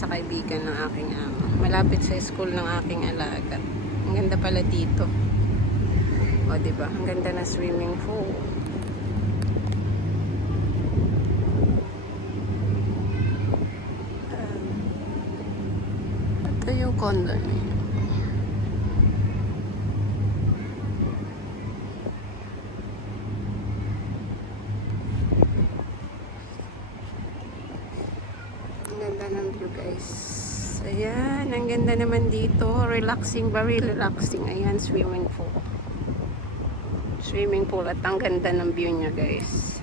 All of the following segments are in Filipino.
sa kaibigan ng aking amo. Malapit sa school ng aking alaga. Ang ganda pala dito. O, diba? Ang ganda ng swimming pool. Ito yung condo niya. Ganda ng view, guys. Ayan, ang ganda naman dito. Relaxing, very relaxing. Ayan, swimming pool. Swimming pool at ang ganda ng view niya, guys.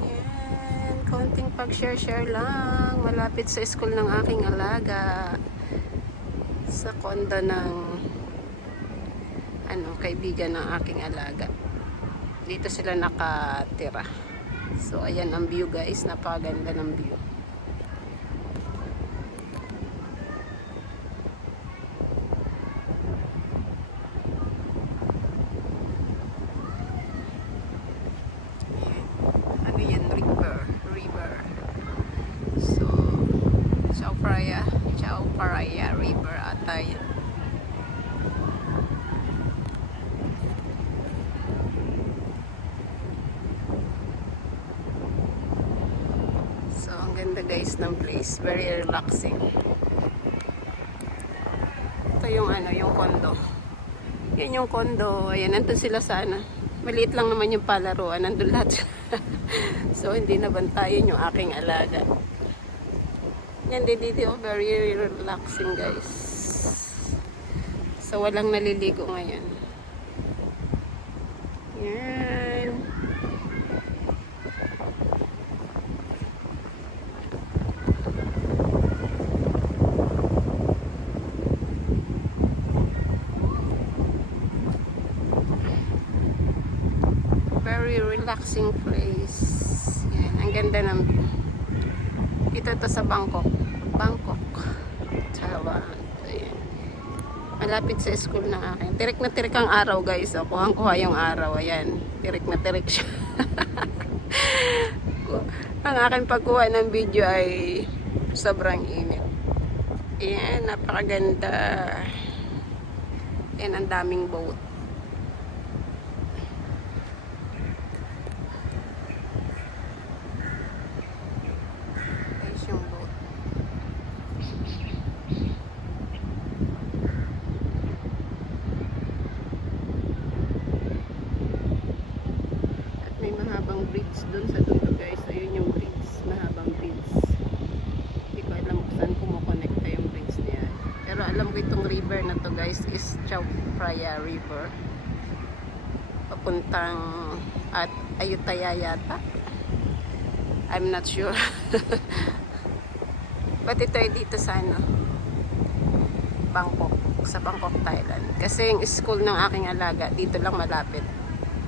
Ayan, konting pag-share-share lang. Malapit sa school ng aking alaga. Sa condo ng kaibigan ng aking alaga. Dito sila nakatira. So, ayan ang view, guys. Napakaganda ng view. Ayan. Ano yan? River. So, Chao Phraya River ata yan. Ganda, guys, ng place. Very relaxing. Ito yung yung condo. Yan yung condo. Ayan, nandun sila sana. Maliit lang naman yung palaruan. Nandun lahat. So, hindi nabantayan yung aking alaga. Yan din dito. Very relaxing, guys. So, walang naliligo ngayon. Yan. Very relaxing place. Yan, ang ganda ng view. Ito sa Bangkok, Thailand. Ayan. Malapit sa school ng akin. Tirik na tirik ang araw, guys. O, kuhang-kuha yung araw. Ayan, tirik na tirik siya. Ang aking pagkuha ng video ay sobrang init. Ayan, napakaganda. Ayan, ang daming boat. Bridge dun sa dulo, guys. Ayun yung bridge, mahabang bridge. Hindi ko alam kung saan kumukonekta yung bridge niya. Pero alam ko itong river na to, guys, is Chao Phraya River. Papuntang at Ayutthaya yata. I'm not sure. But ito ay dito sa Bangkok, sa Bangkok, Thailand. Kasi yung school ng aking alaga dito lang malapit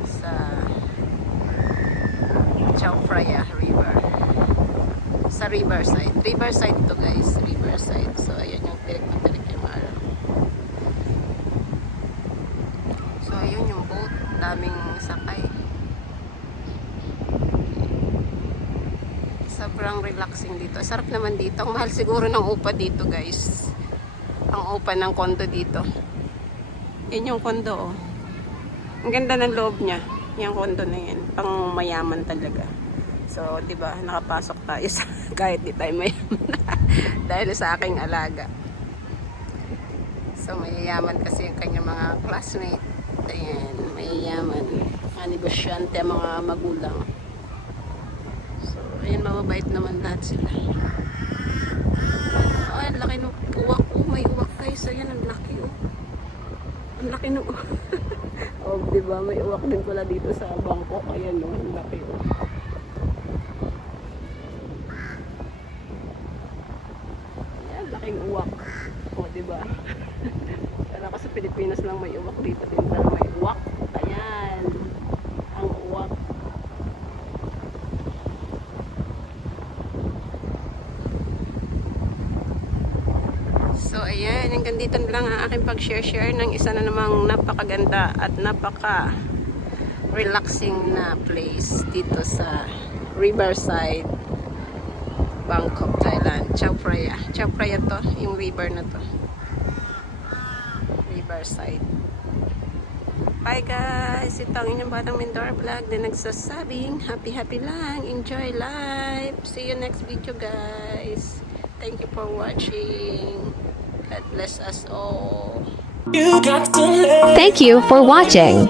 sa Chao Phraya River. Sa Riverside. Riverside to, guys. Riverside. So, ayan yung tirik na tirik yung araw. So, ayun yung boat. Daming sakay. Sobrang relaxing dito. Sarap naman dito. Ang mahal siguro ng upa dito, guys. Ang upa ng condo dito. Yan yung condo, oh. Ang ganda ng loob niya. Yung condo na yan, pang mayaman talaga. So, 'di ba, nakapasok tayo sa kahit di tayo mayaman dahil sa aking alaga. So, mayayaman kasi yung kanyang mga classmate. Ayan, mayayaman. Mga negosyante, mga magulang. So, ayan, mababait naman lahat sila. Ay, ang laki ng uwak. Oh, may uwak, guys. Ayan, ang laki, oh. Ang laki ng oh, diba? May uwak din pala dito sa Bangkok. Ayan, no? Ang laki, oh. Ayan, laking uwak. Oh, diba? Kala ko sa Pilipinas lang may uwak, dito din pala may uwak. Ayan. Ang uwak. So, ayan. Hanggang dito lang ang aking pag-share ng isa na namang napakaganda at napaka-relaxing na place dito sa Riverside, Bangkok, Thailand. Chao Phraya. Chao Phraya to, yung river na to. Riverside. Bye guys! Ito ang inyong Batang Mindoro vlog na nagsasabing happy lang, enjoy life. See you next video guys. Thank you for watching. God bless us all. Thank you for watching.